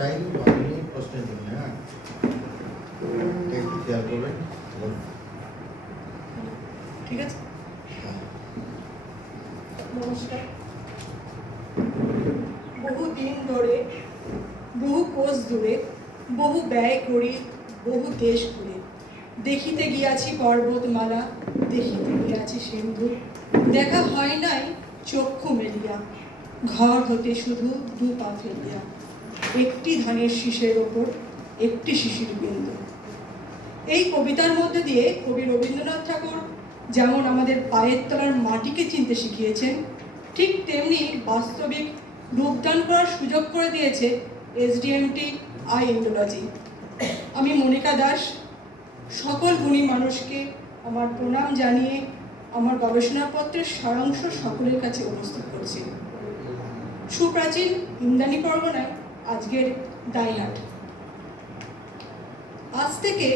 Time আপনি প্রশ্নের জন্য একটু খেয়াল করবেন। ঠিক আছে, নমস্কার। বহু দিন ধরে, বহু কোষ দূরে, বহু ব্যয় করি, বহু দেশ ঘুরে, দেখিতে গিয়াছি পর্বতমালা, দেখিতে গিয়াছি সিন্ধু, দেখা হয় নাই চক্ষু মেলিয়া, ঘর হতে শুধু দু পা ফেলিয়া, একটি ধানের শীষের ওপর একটি শিশির বিন্দু। এই কবিতার মধ্যে দিয়ে কবি রবীন্দ্রনাথ ঠাকুর যেমন আমাদের পায়ের তলার মাটিকে চিনতে শিখিয়েছেন, ঠিক তেমনি বাস্তবিক রূপদান করার সুযোগ করে দিয়েছে এসডিএমটি আই ইন্ডোলজি। আমি মনিকা দাস সকল গুণী মানুষকে আমার প্রণাম জানিয়ে আমার গবেষণাপত্রের সারাংশ সকলের কাছে উপস্থিত করছি। সুপ্রাচীন ইন্দ্রাণী পরগনায় আজকের দাইহাট। আজ থেকে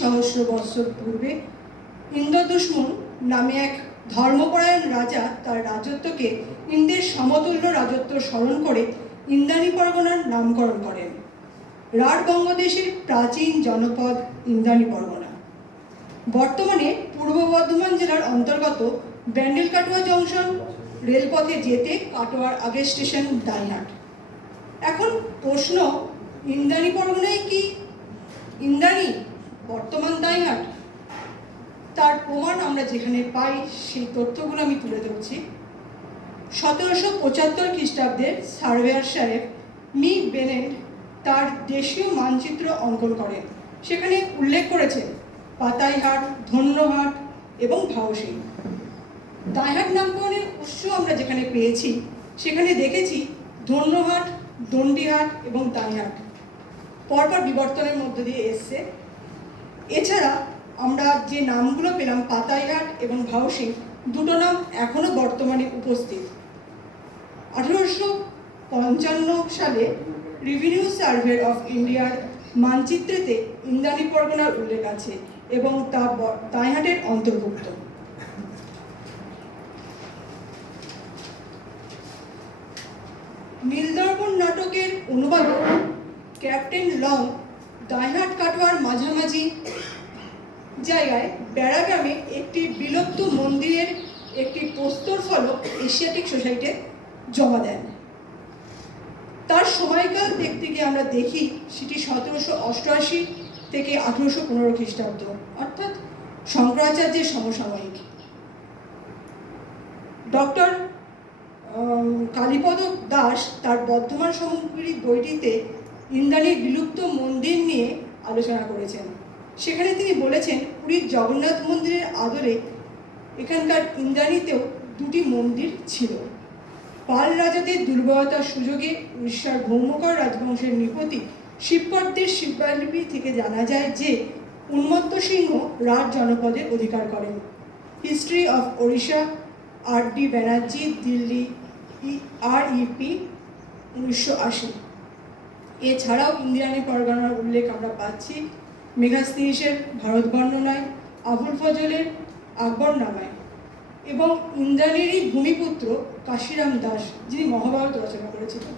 সহস্র বৎসর পূর্বে ইন্দ্রদুম্ন নামে এক ধর্মপরায়ণ রাজা তার রাজত্বকে ইন্দ্রের সমতুল্য রাজত্ব স্মরণ করে ইন্দ্রাণী পরগনার নামকরণ করেন। রাঢ় বঙ্গদেশের প্রাচীন জনপদ ইন্দ্রাণী পরগনা বর্তমানে পূর্ব বর্ধমান জেলার অন্তর্গত ব্যান্ডেল কাটোয়া জংশন রেলপথে যেতে কাটোয়ার আগের স্টেশন দাইহাট। এখন প্রশ্ন, ইন্দ্রাণী পরগনায় কি ইন্দ্রাণী বর্তমান দাইহাট? তার প্রমাণ আমরা যেখানে পাই সেই তথ্যগুলো আমি তুলে ধরছি। 1775 খ্রিস্টাব্দের সার্ভেয়ার সাহেব মি বেনেট তার দেশীয় মানচিত্র অঙ্কন করেন। সেখানে উল্লেখ করেছেন পাতাইহাট, ধন্যহাট এবং ভাওসিং। দাইহাট নামকরণের উৎস আমরা যেখানে পেয়েছি সেখানে দেখেছি ধন্যহাট, দণ্ডিহাট এবং দাইহাট পরপর বিবর্তনের মধ্য দিয়ে এসছে। এছাড়া আমরা যে নামগুলো পেলাম পাতাইহাট এবং ভাওসিং, দুটো নাম এখনো বর্তমানে উপস্থিত। 1855 সালে রেভিনিউ সার্ভে অফ ইন্ডিয়ার মানচিত্রেতে ইন্দ্রাণী পরগনার উল্লেখ আছে এবং তা দাইহাটের অন্তর্ভুক্ত। নীলদর্পণ নাটকের অনুবাদক ক্যাপ্টেন লং দাইহাট কাটোয়ার মাঝামাঝি জায়গায় বেড়াগ্রামে একটি বিলুপ্ত মন্দিরের একটি প্রস্তর ফলক এশিয়াটিক সোসাইটিতে জমা দেন। তার সময়কাল দেখতে গিয়ে আমরা দেখি সেটি 1788 থেকে 1815 খ্রিস্টাব্দ, অর্থাৎ শঙ্করাচার্যের সমসাময়িক। ডক্টর কালীপদ দাস তার বর্ধমান সামগ্রী বইটিতে ইন্দ্রাণীর বিলুপ্ত মন্দির নিয়ে আলোচনা করেছেন। সেখানে তিনি বলেছেন পুরীর জগন্নাথ মন্দিরের আদলে এখানকার ইন্দ্রাণীতেও দুটি মন্দির ছিল। পাল রাজাদের দুর্বলতার সুযোগে উড়িষ্যার ভৌমকর রাজবংশের নৃপতি শিবকরদের শিবলিপি থেকে জানা যায় যে উন্মত্ত সিংহ রাজ জনপদের অধিকার করেন। History of Odisha, RD. Banerjee, Delhi, REP 1980। এছাড়াও ইন্দ্রাণী পরগনার উল্লেখ আমরা পাচ্ছি মেঘাস্তিরিশের ভারত বর্ণনায়, আবুল ফজলের আকবরনামায় এবং ইন্দ্রাণীরই ভূমিপুত্র কাশিরাম দাস, যিনি মহাভারত রচনা করেছিলেন।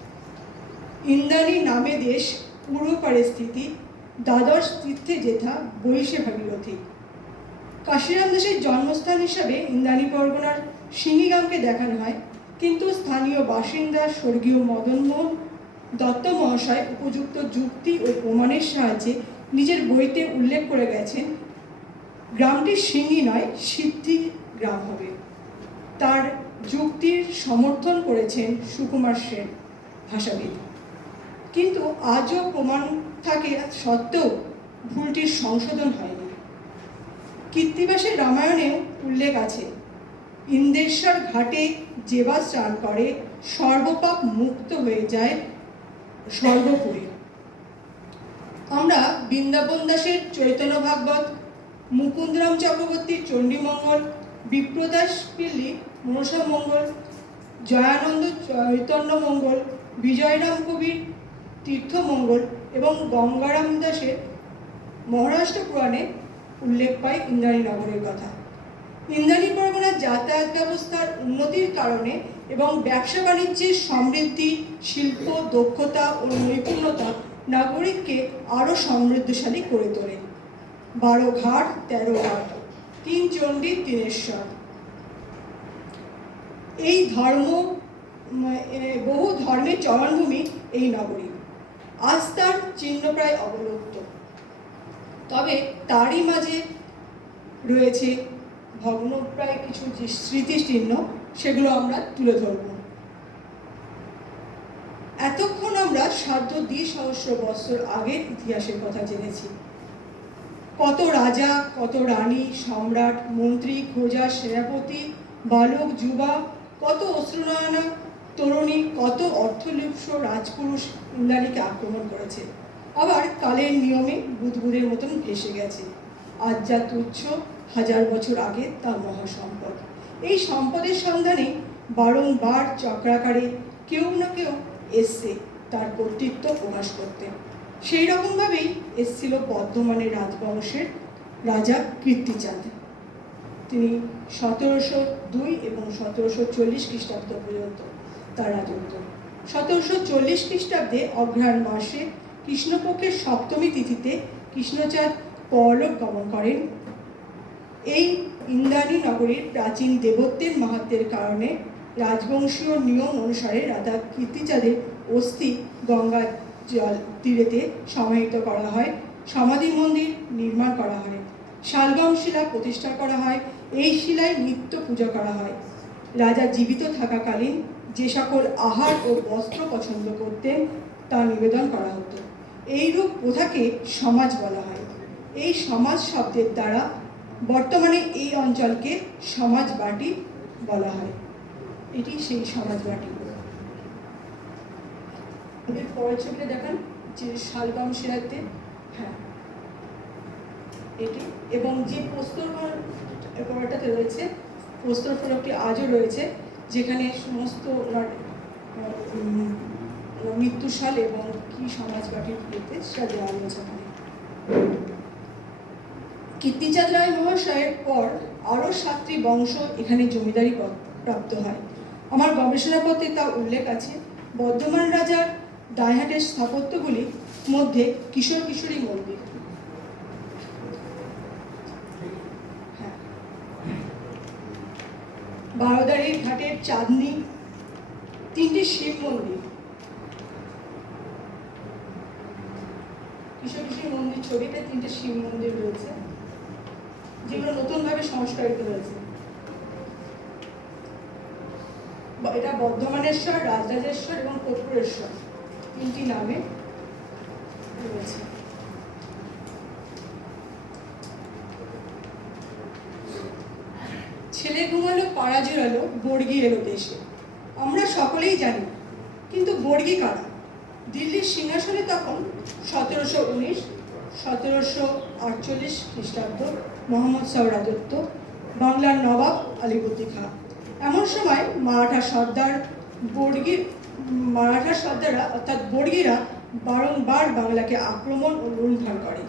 ইন্দ্রাণী নামে দেশ, পূর্ব পারে স্থিতি, দ্বাদশ তীর্থে যেথা, বহিষে ভাগীরথী। কাশিরাম দাসের জন্মস্থান হিসাবে ইন্দ্রাণী পরগনার সিঙ্গিগ্রামকে দেখানো হয়, কিন্তু স্থানীয় বাসিন্দা স্বর্গীয় মদনমোহন দত্ত মহাশয় উপযুক্ত যুক্তি ও প্রমাণের সাহায্যে নিজের বইতে উল্লেখ করে গেছেন গ্রামটি সিঙ্গি নয়, সিদ্ধি গ্রাম হবে। তার যুক্তির সমর্থন করেছেন সুকুমার সেন ভাষাবিদ। কিন্তু আজও প্রমাণ থাকে সত্ত্বেও ভুলটির সংশোধন হয়নি। কীর্তিবাসের রামায়ণেও উল্লেখ আছে ইন্দ্রেশ্বর ঘাটে যে বা স্নান করে সর্বপাপ মুক্ত হয়ে যায় স্বর্গপুরে। আমরা বৃন্দাবন দাসের চৈতন্য ভাগবত, মুকুন্দরাম চক্রবর্তীর চণ্ডীমঙ্গল, বিপ্রদাস পিল্লি মনসা মঙ্গল, জয়ানন্দ চৈতন্য মঙ্গল, বিজয়রাম কবির তীর্থমঙ্গল এবং গঙ্গারাম দাসের মহারাষ্ট্র পুরাণে উল্লেখ পাই ইন্দ্রাণী নগরের কথা। ইন্দ্রাণী পরগনার যাতায়াত ব্যবস্থার উন্নতির কারণে এবং ব্যবসা বাণিজ্যের সমৃদ্ধি, শিল্প দক্ষতা ও নৈপুণ্যতা নাগরিককে আরও সমৃদ্ধশালী করে তোলে। 12 ঘাট 13 ঘাট, 3 চণ্ডী 3ঈশ্বর। এই বহু ধর্মের চরণভূমি এই নগরী। আজ তার চিহ্ন প্রায় অবলুপ্ত, তবে তারই মাঝে রয়েছে ভগ্নপ্রায় কিছু যে স্মৃতিচিহ্ন, সেগুলো আমরা তুলে ধরব। এতক্ষণ আমরা সার্ধ 2 সহস্র বছর আগের ইতিহাসের কথা জেনেছি। কত রাজা, কত রানী, সম্রাট, মন্ত্রী, খোঁজা, সেনাপতি, বালক, যুবা, কত অশ্রুনয়না তরুণী, কত অর্থলিপ্স রাজপুরুষ ইন্দ্রাণীকে আক্রমণ করেছে। আবার কালের নিয়মে বুদবুদের মতন ভেসে গেছে। আজ যা তুচ্ছ, 1000 বছর আগে তা মহাসম্পদ। এই সম্পদের সন্ধানে বারংবার চক্রাকারে কেউ না কেউ এসছে তার কর্তৃত্ব প্রকাশ করতে। সেই রকমভাবেই এসছিল বর্ধমানের রাজবংশের রাজা কীর্তিচাঁদ। তিনি 1702 এবং 1740 খ্রিস্টাব্দ পর্যন্ত তার রাজত্ব। 1740 খ্রিস্টাব্দে অগ্রহায়ণ মাসে কৃষ্ণপক্ষের সপ্তমী তিথিতে কৃষ্ণচাঁদ পরলোক গমন করেন। এই ইন্দ্রাণী নগরীর প্রাচীন দেবত্বের মাহাত্ম্যের কারণে রাজবংশীয় নিয়ম অনুসারে রাজা কীর্তিচাঁদের অস্থি গঙ্গা জল তীরেতে সমাহিত করা হয়, সমাধি মন্দির নির্মাণ করা হয়, শালগ্রাম শিলা প্রতিষ্ঠা করা হয়। এই শিলায় নিত্য পূজা করা হয়। রাজা জীবিত থাকাকালীন যে সকল আহার ও বস্ত্র পছন্দ করতেন তা নিবেদন করা হতো। এইরূপ প্রথাকে সমাজ বলা হয়। এই সমাজ শব্দের দ্বারা বর্তমানে এই অঞ্চলকে সমাজবাটি বলা হয়। এটি সেই সমাজবাটি। এর পরের ছবিটা দেখান, যে শালগ্রাম শিলাতে, হ্যাঁ এটি, এবং যে প্রস্তরটাতে রয়েছে, প্রস্তর ফলকটি আজও রয়েছে, যেখানে সমস্ত মৃত্যুশাল এবং কি সমাজবাটির ইয়েতে সেটা দেওয়া রয়েছে। কীর্তিচাঁদ রায় মহাশয়ের পর আরও 7টি বংশ এখানে জমিদারি প্রাপ্ত হয়। আমার গবেষণাপত্রে তা উল্লেখ আছে। বর্ধমান রাজার দাইহাটের স্থাপত্যগুলির মধ্যে কিশোর কিশোরী মন্দির, হ্যাঁ, বারোদারির ঘাটের চাঁদনি, 3টি শিব মন্দির, কিশোর কিশোরী মন্দির ছবিতে 3টে শিব মন্দির রয়েছে, যেগুলো নতুনভাবে সংস্কারিত হয়েছে। এটা বর্ধমানেশ্বর, রাজরাজেশ্বর এবং কর্পূরেশ্বর 3টি নামে রয়েছে। ছেলে ঘুমালো পাড়া জোড়ালো, বর্গি এলো দেশে। আমরা সকলেই জানি, কিন্তু বর্গি কারা? দিল্লির সিংহাসনে তখন 1719, 1748 খ্রিস্টাব্দ মোহাম্মদ শাহ রাজত্ব, বাংলার নবাব আলিবর্দী খাঁ। এমন সময় মারাঠা সর্দাররা অর্থাৎ বর্গিরা বারংবার বাংলাকে আক্রমণ ও লুণ্ঠন করে।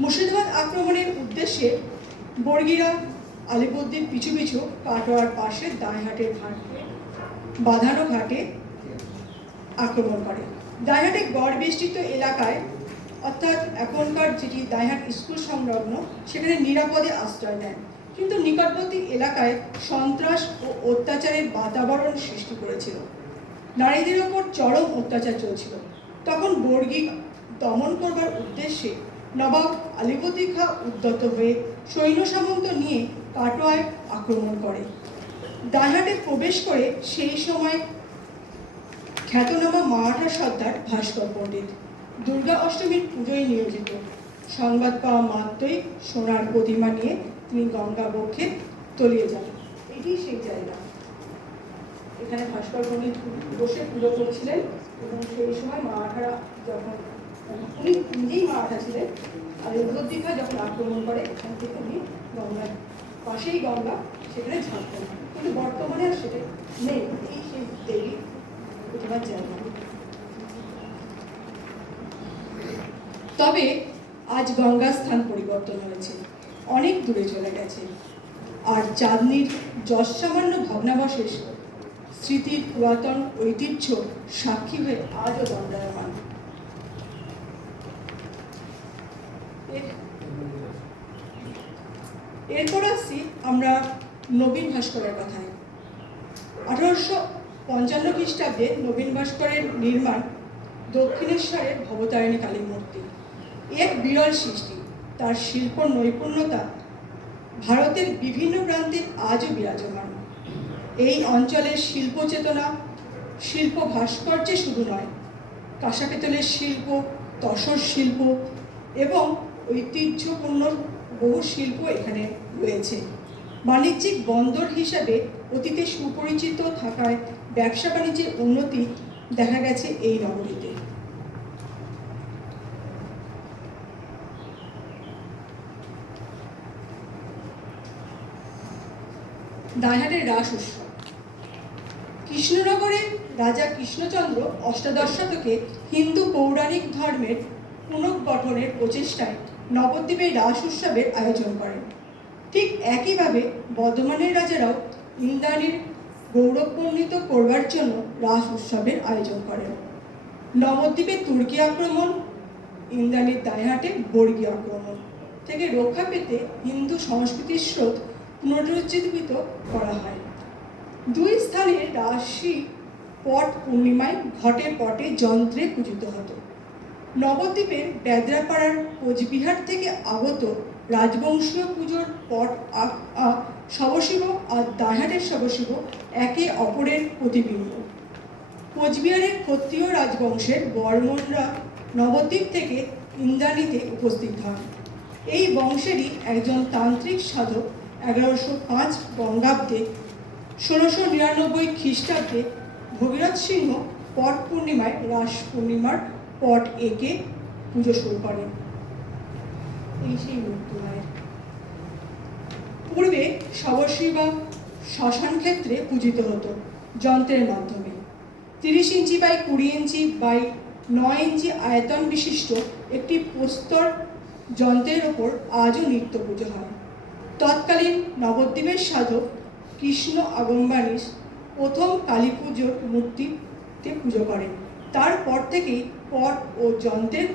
মুর্শিদাবাদ আক্রমণের উদ্দেশ্যে বর্গিরা আলিবর্দীর পিছু পিছু কাটোয়ার পাশে দাইহাটের বাঁধানো ঘাটে আক্রমণ করে। দাইহাটে গড় বেষ্টিত এলাকায়, অর্থাৎ এখনকার যেটি দাইহাট স্কুল সংলগ্ন, সেখানে নিরাপদে আশ্রয় নেয়, কিন্তু নিকটবর্তী এলাকায় সন্ত্রাস ও অত্যাচারের বাতাবরণ সৃষ্টি করেছিল। নারীদের ওপর চরম অত্যাচার চলছিল। তখন বর্গি দমন করবার উদ্দেশ্যে নবাব আলিবর্দী খাঁ উদ্যত হয়ে সৈন্য সামন্ত নিয়ে কাটোয়ায় আক্রমণ করে। দাইহাটে প্রবেশ করে সেই সময় খ্যাতনামা মারাঠা সর্দার ভাস্কর পণ্ডিত দুর্গা অষ্টমীর পুজোয় নিয়োজিত। সংবাদ পাওয়া মাত্রই সোনার প্রতিমা নিয়ে তিনি গঙ্গা বক্ষে তলিয়ে যান। এটি সেই জায়গা, এখানে ভাস্কর পণ্ডিত বসে পুজো করছিলেন, এবং সেই সময় মারাঠারা যখন, উনি নিজেই মারাঠা ছিলেন, আর আলিবর্দী খাঁ যখন আক্রমণ করে, এখান থেকে উনি গঙ্গার পাশেই গঙ্গা, সেখানে ঝাঁপতেন। কিন্তু বর্তমানে আর সেটা নেই। এই সেই দেবী প্রতিমার জায়গা। তবে আজ গঙ্গার স্থান পরিবর্তন হয়েছে, অনেক দূরে চলে গেছে। আর চাঁদনির যৎসামান্য ভগ্নাবশেষ স্মৃতির পুরাতন ঐতিহ্য সাক্ষী হয়ে আজও দণ্ডায়মান। এরপর আসছি আমরা নবীন ভাস্করের কথায়। 1855 খ্রিস্টাব্দে নবীন ভাস্করের নির্মাণ দক্ষিণেশ্বরের ভবতারিণী কালী মূর্তি এক বিরল সৃষ্টি। তার শিল্প নৈপুণ্যতা ভারতের বিভিন্ন প্রান্তে আজও বিরাজমান। এই অঞ্চলের শিল্প চেতনা, শিল্প ভাস্কর্যে শুধু নয়, কাঁসা পেতলের শিল্প, তসর শিল্প এবং ঐতিহ্যপূর্ণ বহু শিল্প এখানে রয়েছে। বাণিজ্যিক বন্দর হিসাবে অতীতে সুপরিচিত থাকায় ব্যবসা বাণিজ্যের উন্নতি দেখা গেছে এই নগরীতে। দাইহাটের রাস উৎসব। কৃষ্ণনগরে রাজা কৃষ্ণচন্দ্র অষ্টাদশ শতকে হিন্দু পৌরাণিক ধর্মের পুনর্গঠনের প্রচেষ্টায় নবদ্বীপে রাস উৎসবের আয়োজন করেন। ঠিক একইভাবে বর্ধমানের রাজারাও ইন্দ্রাণীর গৌরবমণ্ডিত করবার জন্য রাস উৎসবের আয়োজন করেন। নবদ্বীপে তুর্কি আক্রমণ, ইন্দ্রাণীর দাইহাটে বর্গী আক্রমণ থেকে রক্ষা পেতে হিন্দু সংস্কৃতির স্রোত পুনরুজ্জীবিত করা হয়। দুই স্থানে রাশি পট পূর্ণিমায় ঘটে পটে যন্ত্রে পূজিত হতো। নবদ্বীপের বেদরাপাড়ার কোচবিহার থেকে আগত রাজবংশীয় পুজোর পট শবশিব আর দাইহাটের শবশিব একে অপরের প্রতিবিম্ব। কোচবিহারের ক্ষত্রিয় রাজবংশের বর্মনরা নবদ্বীপ থেকে ইন্দ্রাণীতে উপস্থিত হন। এই বংশেরই একজন তান্ত্রিক সাধক 1105 বঙ্গাব্দে 1699 খ্রিস্টাব্দে ভগীরথ সিংহ পট পূর্ণিমায় রাস পূর্ণিমার পট একে পুজো শুরু করেন। এই সেই মূর্তি মায়ের। পূর্বে শবশিবা শ্মশান ক্ষেত্রে পূজিত হতো যন্ত্রের মাধ্যমে। 30 ইঞ্চি বাই 20 ইঞ্চি বাই 9 ইঞ্চি আয়তন বিশিষ্ট একটি প্রস্তর যন্ত্রের ওপর আজও নিত্য পুজো হয়। তৎকালীন নবদ্বীপের সাধক কৃষ্ণ আগমবাণী প্রথম কালী পুজোর মূর্তিতে পুজো করেন। তারপর থেকেই পট ও যন্ত্রের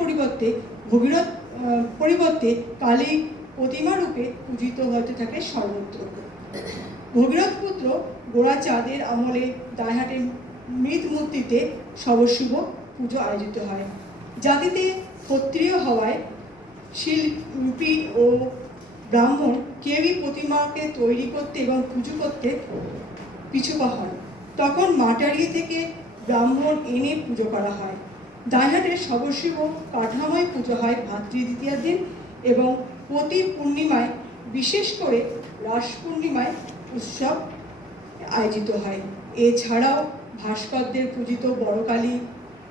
পরিবর্তে কালী প্রতিমা রূপে পূজিত হতে থাকে সর্বত্র। ভগীরথ পুত্র গোড়াচাঁদের আমলে দাইহাটের মৃৎ মূর্তিতে শবশিব পুজো আয়োজিত হয়। জাতিতে ক্ষত্রিয় হওয়ায় শিল্পী ও ব্রাহ্মণ কেউই প্রতিমাকে তৈরি করতে এবং পুজো করতে পিছুপা হন। তখন মাটারি থেকে ব্রাহ্মণ এনে পুজো করা হয়। দাইহাটের শবশিব কাঠামোয় পুজো হয় ভাতৃদ্বিতীয়ার দিন এবং প্রতি পূর্ণিমায়, বিশেষ করে রাস পূর্ণিমায় উৎসব আয়োজিত হয়। এছাড়াও ভাস্করদের পূজিত বড়কালী,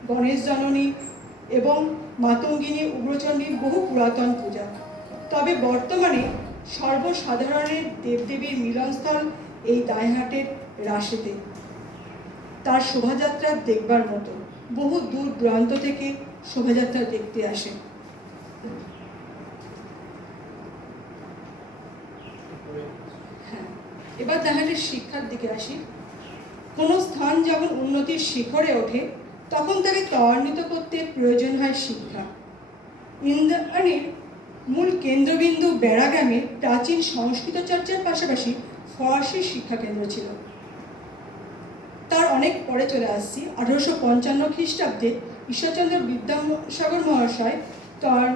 গণেশ জননী এবং মাতঙ্গিনী, উগ্রচণ্ডীর বহু পুরাতন পূজা। তবে বর্তমানে সর্বসাধারণের দেবদেবীর মিলনস্থল এই দাইহাটের রাসেতে। তার শোভাযাত্রা দেখবার মতো, বহু দূর দূরান্ত থেকে শোভাযাত্রা দেখতে আসে। হ্যাঁ, এবার দাইহাটের শিক্ষার দিকে আসি। কোনো স্থান যখন উন্নতির শিখরে ওঠে তখন তাকে ত্বরান্বিত করতে প্রয়োজন হয় শিক্ষা। ইন্দ্রাণীর মূল কেন্দ্রবিন্দু বেড়াগ্রামে প্রাচীন সংস্কৃত চর্চার পাশাপাশি ফরাসি শিক্ষাকেন্দ্র ছিল। তার অনেক পরে চলে আসছি 1855 খ্রিস্টাব্দে ঈশ্বরচন্দ্র বিদ্যাসাগর মহাশয় তার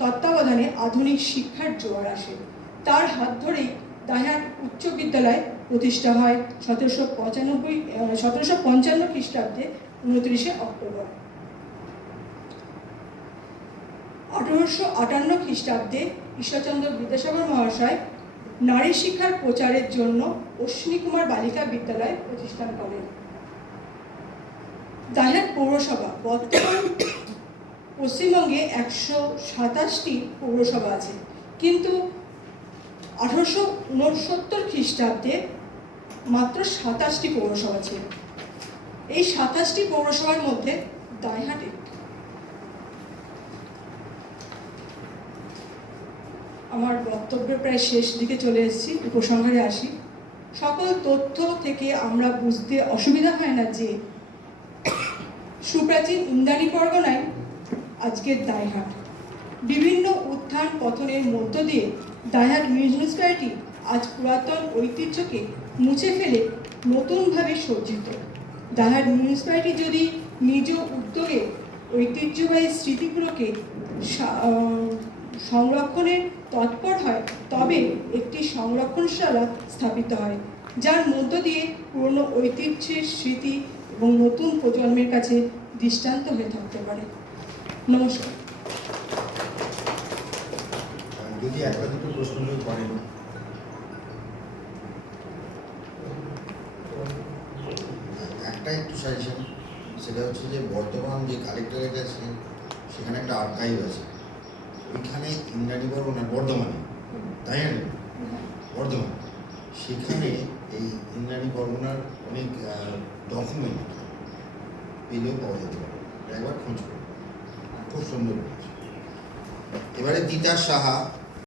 তত্ত্বাবধানে আধুনিক শিক্ষার জোয়ার আসে। তার হাত ধরেই দাইহাট উচ্চ বিদ্যালয় প্রতিষ্ঠা হয় 1755 খ্রিস্টাব্দে 29 অক্টোবর। 1858 খ্রিস্টাব্দে ঈশ্বরচন্দ্র বিদ্যাসাগর মহাশয় নারী শিক্ষার প্রচারের জন্য অশ্বিনী কুমার বালিকা বিদ্যালয় প্রতিষ্ঠান করেন। দাইহাট পৌরসভা, বর্তমান পশ্চিমবঙ্গে 127টি পৌরসভা আছে, কিন্তু 1869 খ্রিস্টাব্দে মাত্র 27টি পৌরসভা ছিল। এই 27টি পৌরসভার মধ্যে দাইহাট একটি। আমার বক্তব্যের প্রায় শেষ দিকে চলে এসেছি, উপসংহারে আসি। সকল তথ্য থেকে আমরা বুঝতে অসুবিধা হয় না যে সুপ্রাচীন ইন্দ্রাণী পরগনায় আজকের দায়হাট। বিভিন্ন উত্থান পতনের মধ্য দিয়ে দায়হাট মিউনিসিপ্যালিটি আজ পুরাতন ঐতিহ্যকে মুছে ফেলে নতুনভাবে সজ্জিত। দায়হাট মিউনিসিপ্যালিটি যদি নিজ উদ্যোগে ঐতিহ্যবাহী স্মৃতিগুলোকে সংরক্ষণের তৎপর হয়, তবে একটি সংরক্ষণশালা স্থাপিত হয়, যার মধ্য দিয়ে পুরনো ঐতিহ্যের স্মৃতি এবং নতুন প্রজন্মের কাছে দৃষ্টান্ত হয়ে থাকতে পারে। নমস্কার। যদি একটা দুটো প্রশ্ন কেউ করেন। একটা একটু সাজেশন, সেটা হচ্ছে যে বর্তমান যে কালেক্টরেট আছে সেখানে একটা আর্কাইভ আছে, ওইখানে ইন্দ্রাণী বর্মন বর্ধমানে, তাই না? বর্ধমান, সেখানে এই ইন্দ্রাণী বর্মনার অনেক ডকুমেন্ট পেলেও পাওয়া যেতে পারে, একবার খোঁজ করুন, খুব সুন্দর। এবারে তিতাস সাহা